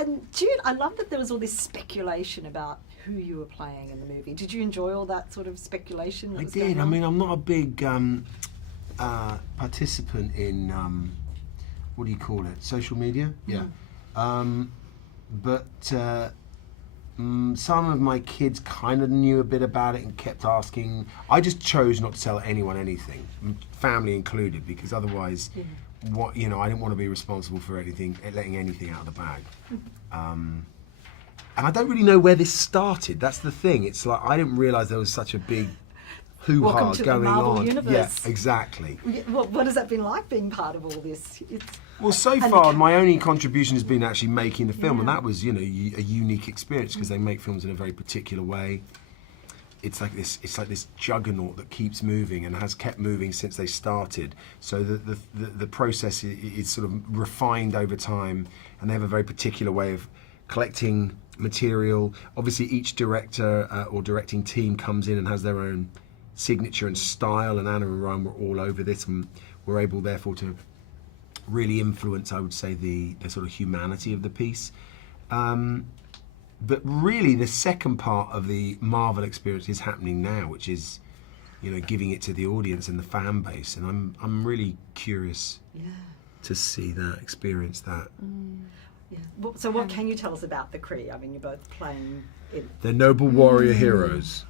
And Jude, I love that there was all this speculation about who you were playing in the movie. Did you enjoy all that sort of speculation? I did. I mean, I'm not a big participant in what do you call it? Social media? Yeah. But some of my kids kind of knew a bit about it and kept asking. I just chose not to tell anyone anything, family included, because otherwise, I didn't want to be responsible for anything, letting anything out of the bag. And I don't really know where this started. That's the thing. It's like I didn't realise there was such a big hoo-ha Welcome to going the Marvel on. universe. Yeah, exactly. What has that been like, being part of all this? Well, so far, my only contribution has been actually making the film, and that was, a unique experience because they make films in a very particular way. It's like this juggernaut that keeps moving and has kept moving since they started. So the process is sort of refined over time, and they have a very particular way of collecting material. Obviously, each director or directing team comes in and has their own signature and style, and Anna and Ryan were all over this, and we're able, therefore, to really influence, I would say, the sort of humanity of the piece. But really, the second part of the Marvel experience is happening now, which is, giving it to the audience and the fan base, and I'm really curious to see that, experience that. Yeah. So what can you tell us about the Kree? I mean, you're both playing it. They're noble warrior heroes.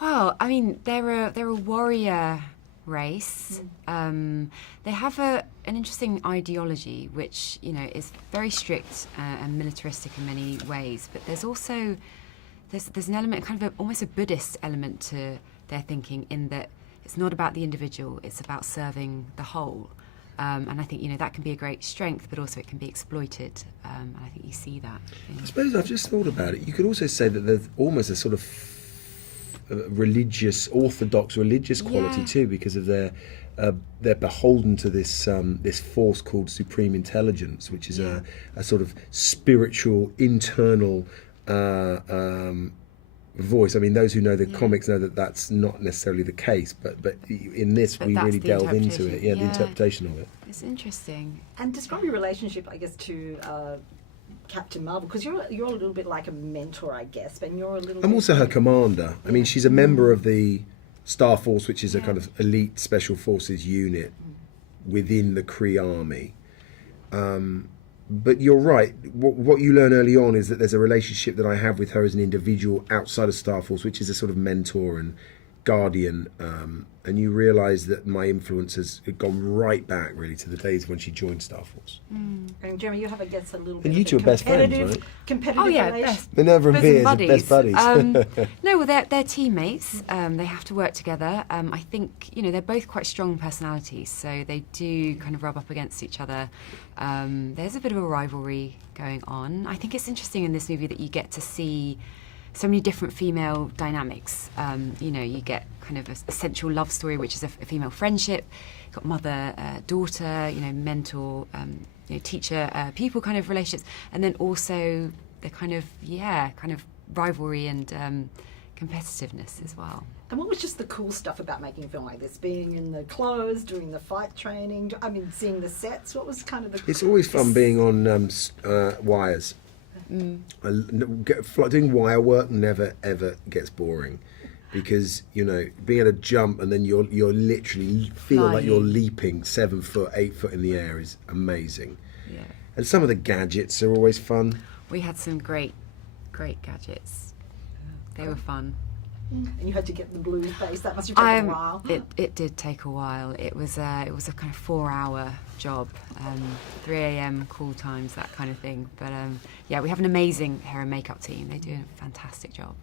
Well, I mean, they're a warrior race. They have an interesting ideology, which is very strict and militaristic in many ways. But there's also there's an element, kind of almost a Buddhist element to their thinking, in that it's not about the individual; it's about serving the whole. And I think that can be a great strength, but also it can be exploited. And I think you see that. I suppose I've just thought about it. You could also say that there's almost a sort of orthodox religious quality too, because of they're beholden to this force called supreme intelligence, which is a sort of spiritual internal voice. I mean, those who know the comics know that that's not necessarily the case, but in this we really delve into it. The interpretation of it. It's interesting. And describe your relationship, I guess, to Captain Marvel, because you're a little bit like a mentor, I guess, and you're a little. I'm also her commander. I mean, she's a member of the Star Force, which is a kind of elite special forces unit within the Kree army. But you're right. What you learn early on is that there's a relationship that I have with her as an individual outside of Star Force, which is a sort of mentor and guardian. And you realise that my influence has gone right back, really, to the days when she joined Star Force. And Gemma, you have, I guess, a little bit and you of two a are best friends, right? competitive relation. Minerva and Veers are best buddies. No, well, they're teammates. They have to work together. I think, they're both quite strong personalities, so they do kind of rub up against each other. There's a bit of a rivalry going on. I think it's interesting in this movie that you get to see so many different female dynamics. You get kind of a central love story, which is a female friendship. You've got mother, daughter, mentor, teacher, pupil kind of relationships, and then also the kind of rivalry and competitiveness as well. And what was just the cool stuff about making a film like this? Being in the clothes, doing the fight training, seeing the sets. What was kind of the? It's always fun being on wires. Doing wire work never ever gets boring, because being able to jump and then you're literally feel like you're leaping 7 foot, 8 foot in the air is amazing. Yeah. And some of the gadgets are always fun. We had some great gadgets. They were fun. And you had to get the blue face. That must have taken a while. It did take a while. It was a kind of 4-hour job, 3 a.m. call times, that kind of thing. But we have an amazing hair and makeup team. They do a fantastic job.